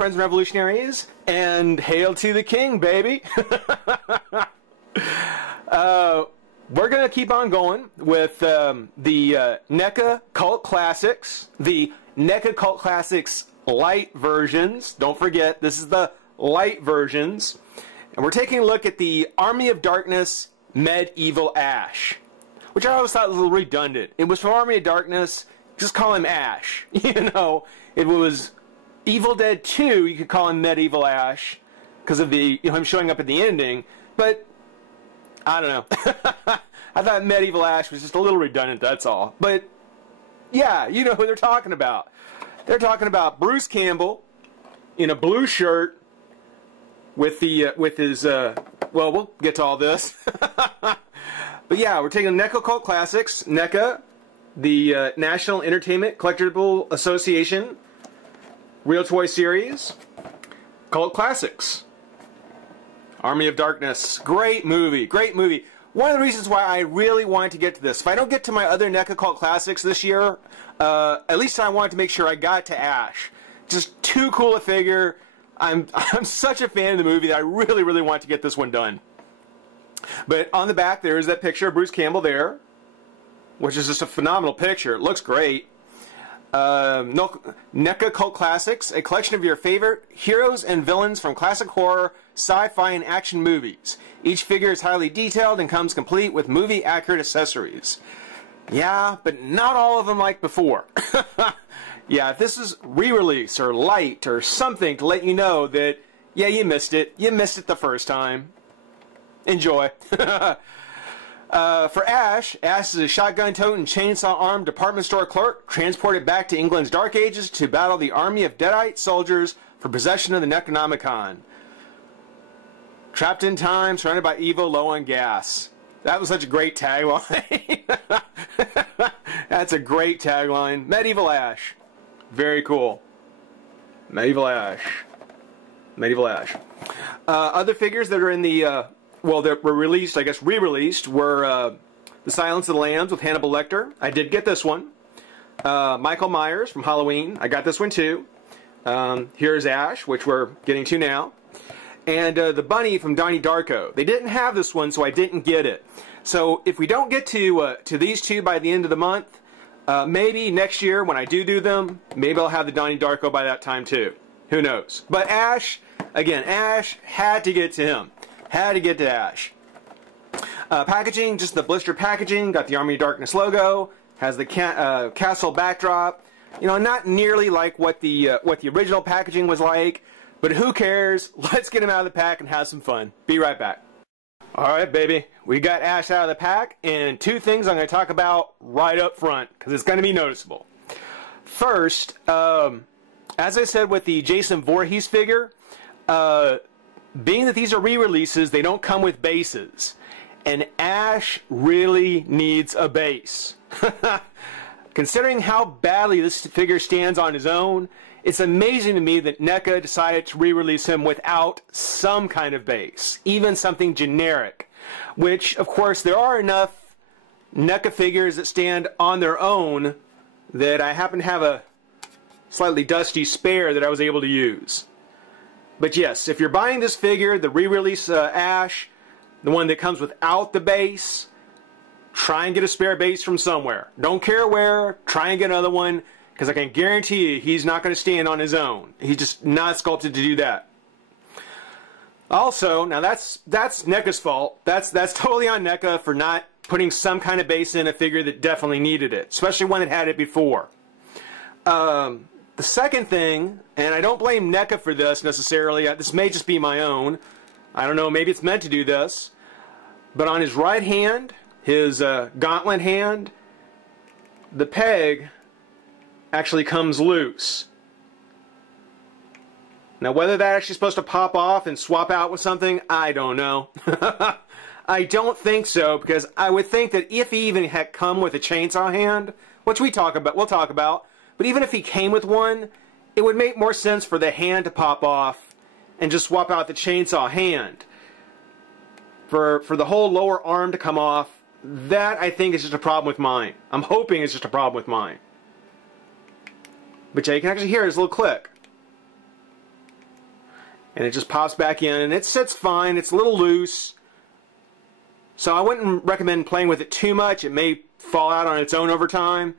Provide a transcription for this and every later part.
friends and revolutionaries, and hail to the king, baby. We're going to keep on going with the NECA Cult Classics, the NECA Cult Classics light versions. Don't forget, this is the light versions. And we're taking a look at the Army of Darkness Medieval Ash, which I always thought was a little redundant. It was from Army of Darkness, just call him Ash. You know, it was Evil Dead 2, you could call him Medieval Ash because of the, him showing up at the ending, but I don't know. I thought Medieval Ash was just a little redundant, that's all. But yeah, you know who they're talking about. They're talking about Bruce Campbell in a blue shirt with the with his well, we'll get to all this. But yeah, we're taking NECA Cult Classics, NECA, the National Entertainment Collectible Association Real Toy Series, Cult Classics, Army of Darkness. Great movie, great movie. One of the reasons why I really wanted to get to this, if I don't get to my other NECA Cult Classics this year, at least I wanted to make sure I got to Ash. Just too cool a figure. I'm such a fan of the movie that I really, really want to get this one done. But on the back, there is that picture of Bruce Campbell there, which is just a phenomenal picture. It looks great. NECA Cult Classics, a collection of your favorite heroes and villains from classic horror, sci-fi, and action movies. Each figure is highly detailed and comes complete with movie-accurate accessories. Yeah, but not all of them like before. Yeah, if this is re-release or light or something to let you know that, yeah, you missed it. You missed it the first time. Enjoy. For Ash, Ash is a shotgun-toting, chainsaw-armed department store clerk transported back to England's Dark Ages to battle the army of Deadite soldiers for possession of the Necronomicon. Trapped in time, surrounded by evil, low on gas. That was such a great tagline. That's a great tagline. Medieval Ash. Very cool. Medieval Ash. Medieval Ash. Other figures that are in the... well, that were released, I guess re-released, were The Silence of the Lambs with Hannibal Lecter. I did get this one. Michael Myers from Halloween. I got this one too. Here's Ash, which we're getting to now. And the Bunny from Donnie Darko. They didn't have this one, so I didn't get it. So if we don't get to these two by the end of the month, maybe next year when I do them, maybe I'll have the Donnie Darko by that time too. Who knows? But Ash, again, Ash, had to get to him. Had to get to Ash. Packaging, just the blister packaging, got the Army of Darkness logo, has the castle backdrop. You know, not nearly like what the original packaging was like, but who cares? Let's get him out of the pack and have some fun. Be right back. Alright, baby. We got Ash out of the pack, and two things I'm going to talk about right up front, because it's going to be noticeable. First, as I said with the Jason Voorhees figure, being that these are re-releases, they don't come with bases. And Ash really needs a base. Considering how badly this figure stands on his own, it's amazing to me that NECA decided to re-release him without some kind of base. Even something generic. Which, of course, there are enough NECA figures that stand on their own that I happen to have a slightly dusty spare that I was able to use. But yes, if you're buying this figure, the re-release Ash, the one that comes without the base, try and get a spare base from somewhere. Don't care where, try and get another one, because I can guarantee you he's not going to stand on his own. He's just not sculpted to do that. Also, now that's NECA's fault. That's totally on NECA for not putting some kind of base in a figure that definitely needed it, especially one that had it before. The second thing, and I don't blame NECA for this necessarily, this may just be my own, I don't know, maybe it's meant to do this, but on his right hand, his gauntlet hand, the peg actually comes loose. Now whether that's actually supposed to pop off and swap out with something, I don't know. I don't think so, because I would think that if he even had come with a chainsaw hand, which we'll talk about, but even if he came with one, it would make more sense for the hand to pop off and just swap out the chainsaw hand. For the whole lower arm to come off, that I think is just a problem with mine. I'm hoping it's just a problem with mine. But yeah, you can actually hear his little click. and it just pops back in, and it sits fine. It's a little loose, so I wouldn't recommend playing with it too much. It may fall out on its own over time.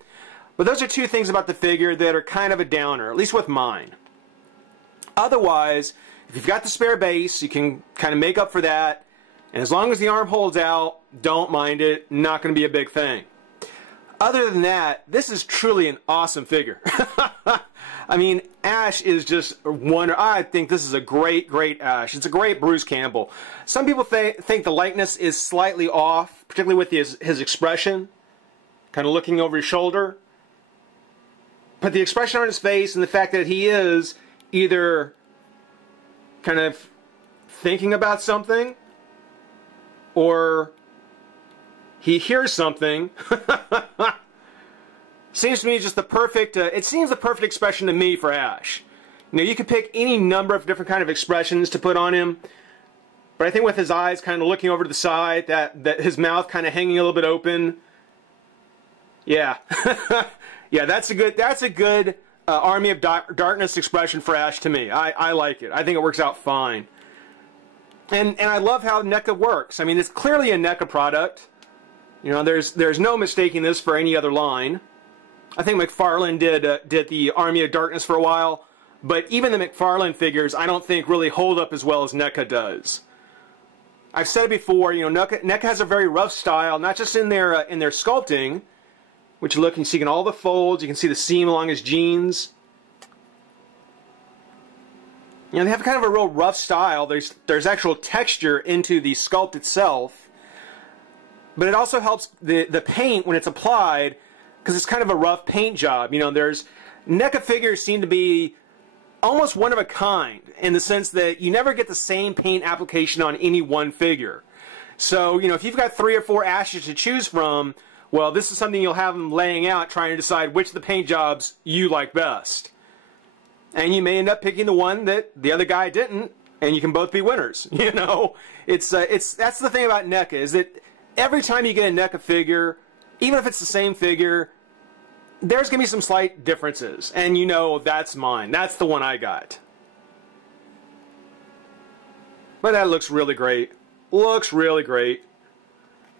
But those are two things about the figure that are kind of a downer, at least with mine. Otherwise, if you've got the spare base, you can kind of make up for that. And as long as the arm holds out, don't mind it. Not going to be a big thing. Other than that, this is truly an awesome figure. I mean, Ash is just wonderful. I think this is a great, great Ash. It's a great Bruce Campbell. Some people think the likeness is slightly off, particularly with his expression, kind of looking over his shoulder. But the expression on his face and the fact that he is either kind of thinking about something or he hears something seems to me just the perfect, it seems the perfect expression to me for Ash. You know, you could pick any number of different kind of expressions to put on him, but I think with his eyes kind of looking over to the side, that his mouth kind of hanging a little bit open, yeah. Yeah, that's a good Army of Darkness expression for Ash to me. I like it. I think it works out fine. And I love how NECA works. I mean, it's clearly a NECA product. You know, there's no mistaking this for any other line. I think McFarlane did the Army of Darkness for a while, but even the McFarlane figures I don't think really hold up as well as NECA does. I've said it before. You know, NECA has a very rough style, not just in their sculpting, which you look and you see all the folds, you can see the seam along his jeans. You know, they have kind of a real rough style. There's actual texture into the sculpt itself, but it also helps the paint when it's applied, because it's kind of a rough paint job. You know, NECA figures seem to be almost one of a kind in the sense that you never get the same paint application on any one figure. So, you know, if you've got 3 or 4 Ashes to choose from, well, this is something you'll have them laying out, trying to decide which of the paint jobs you like best. And you may end up picking the one that the other guy didn't, and you can both be winners. You know, that's the thing about NECA, is that every time you get a NECA figure, even if it's the same figure, there's going to be some slight differences. And you know, that's mine. That's the one I got. But that looks really great. Looks really great.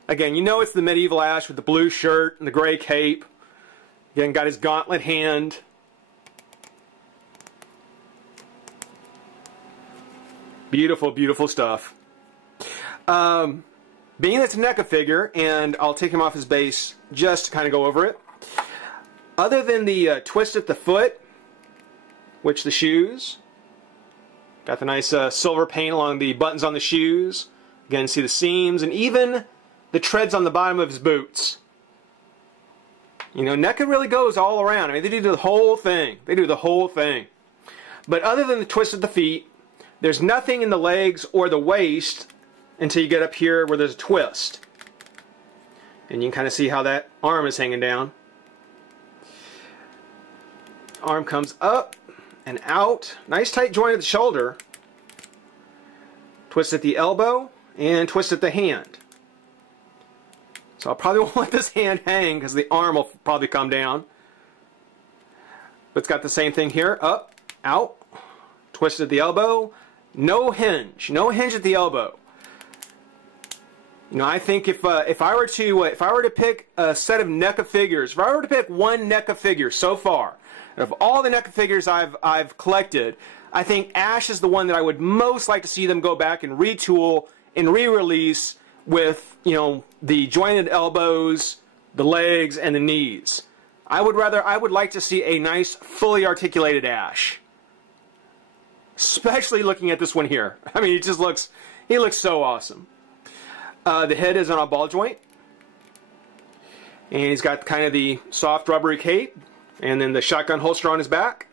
Again, you know it's the medieval Ash with the blue shirt and the gray cape. Again, got his gauntlet hand. Beautiful, beautiful stuff. Being it's a NECA figure, and I'll take him off his base just to kind of go over it. Other than the twist at the foot, which the shoes, got the nice silver paint along the buttons on the shoes. Again, see the seams, and even the treads on the bottom of his boots. You know, NECA really goes all around. I mean, they do the whole thing. They do the whole thing. But other than the twist of the feet, there's nothing in the legs or the waist until you get up here where there's a twist. And you can kind of see how that arm is hanging down. Arm comes up and out. Nice tight joint at the shoulder. Twist at the elbow and twist at the hand. So I probably won't let this hand hang because the arm will probably come down. But it's got the same thing here. Up, out, twist at the elbow. No hinge. No hinge at the elbow. You know, I think if I were to pick a set of NECA figures, if I were to pick one NECA figure so far, of all the NECA figures I've collected, I think Ash is the one that I would most like to see them go back and retool and re-release with, you know, the jointed elbows, the legs, and the knees. I would like to see a nice, fully articulated Ash. Especially looking at this one here. I mean, he looks so awesome. The head is on a ball joint. And he's got kind of the soft rubbery cape. And then the shotgun holster on his back.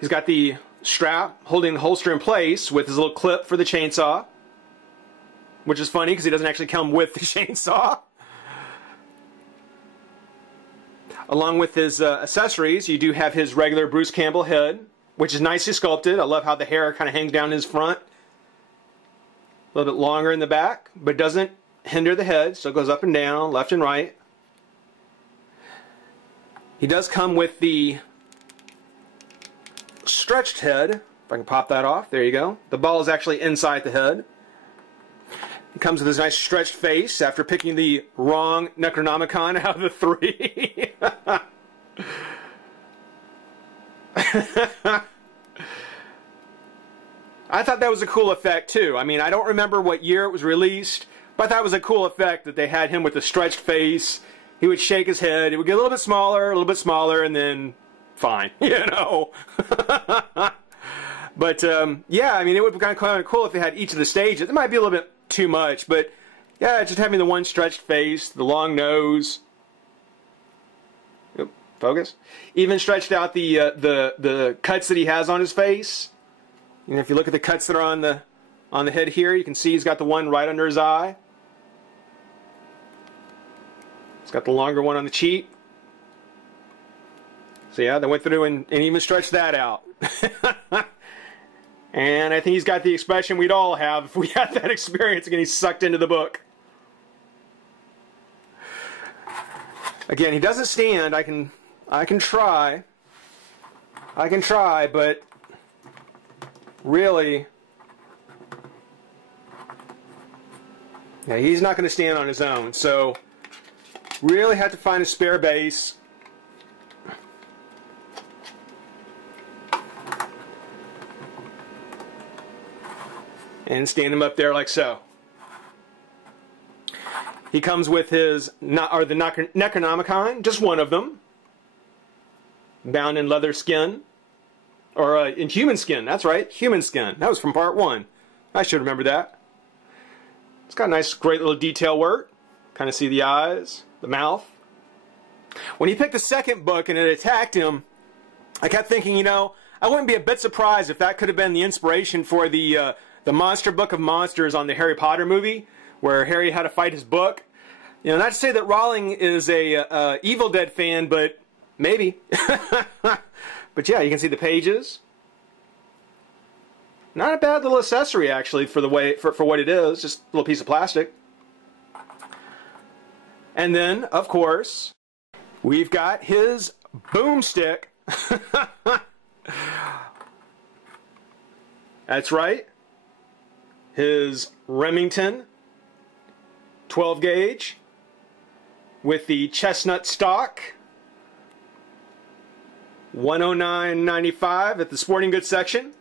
He's got the strap holding the holster in place with his little clip for the chainsaw. Which is funny because he doesn't actually come with the chainsaw. Along with his accessories, you do have his regular Bruce Campbell head, which is nicely sculpted. I love how the hair kind of hangs down his front. A little bit longer in the back, but doesn't hinder the head, so it goes up and down, left and right. He does come with the stretched head. If I can pop that off, there you go. The ball is actually inside the head. It comes with this nice stretched face after picking the wrong Necronomicon out of the 3. I thought that was a cool effect too. I mean, I don't remember what year it was released, but I thought it was a cool effect that they had him with the stretched face. He would shake his head. It would get a little bit smaller, and then fine, you know. But yeah, I mean, it would be kind of cool if they had each of the stages. It might be a little bit too much, but yeah, just having the one stretched face, the long nose. Oop, focus. Even stretched out the cuts that he has on his face. You know, if you look at the cuts that are on the head here, you can see he's got the one right under his eye. He's got the longer one on the cheek. So yeah, they went through and even stretched that out. And I think he's got the expression we'd all have if we had that experience and he's sucked into the book. Again, he doesn't stand. I can try. But really, yeah, he's not going to stand on his own. So really have to find a spare base. And stand him up there like so. He comes with his, the Necronomicon, just one of them, bound in leather skin, or in human skin. That's right, human skin. That was from part 1. I should remember that. It's got a nice, great little detail work. Kind of see the eyes, the mouth. When he picked the second book and it attacked him, I kept thinking, you know, I wouldn't be a bit surprised if that could have been the inspiration for the Monster Book of Monsters on the Harry Potter movie, where Harry had to fight his book. You know, not to say that Rowling is a Evil Dead fan, but maybe. But yeah, you can see the pages. Not a bad little accessory, actually, for the way for what it is. Just a little piece of plastic. And then, of course, we've got his boomstick. That's right. His Remington 12 gauge with the chestnut stock, $109.95 at the sporting goods section.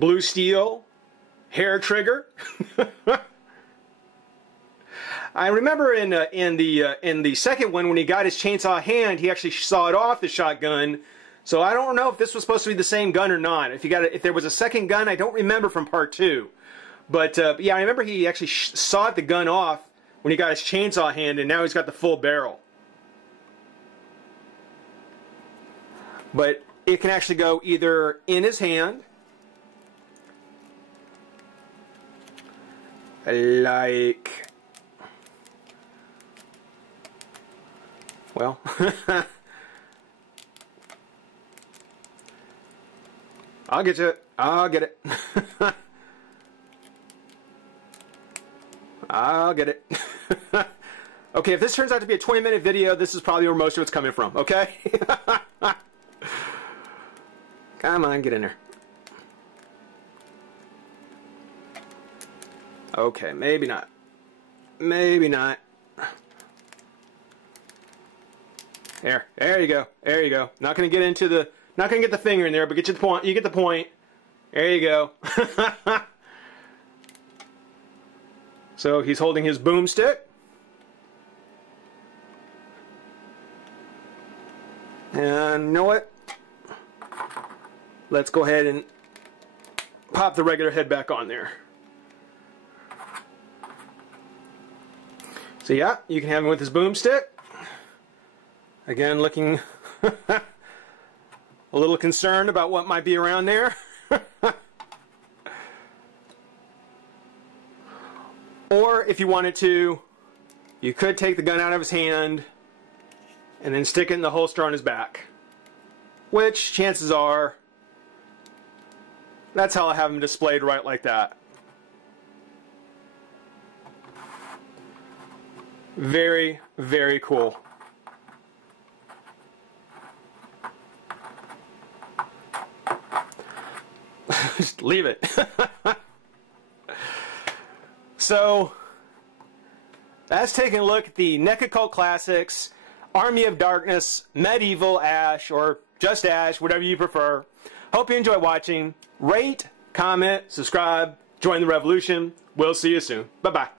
Blue steel hair trigger. I remember in the second one, when he got his chainsaw hand, he actually sawed off the shotgun. So I don't know if this was supposed to be the same gun or not. If there was a second gun, I don't remember from part 2. But yeah, I remember he actually sawed the gun off when he got his chainsaw hand, and now he's got the full barrel. But it can actually go either in his hand, like, well, I'll get you. I'll get it. I'll get it. Okay, if this turns out to be a 20-minute video, this is probably where most of it's coming from, okay? Come on, get in there. Okay, maybe not. Maybe not. There you go. There you go. Not gonna get into the, not gonna get the finger in there, but get you the point. You get the point. There you go. So he's holding his boomstick. And you know what? Let's go ahead and pop the regular head back on there. So yeah, you can have him with his boomstick. Again, looking a little concerned about what might be around there. Or if you wanted to, you could take the gun out of his hand and then stick it in the holster on his back. Which, chances are, that's how I have him displayed right like that. Very, very cool. Just leave it. So, that's taking a look at the Neca Cult Classics, Army of Darkness, Medieval Ash, or just Ash, whatever you prefer. Hope you enjoy watching. Rate, comment, subscribe, join the revolution. We'll see you soon. Bye-bye.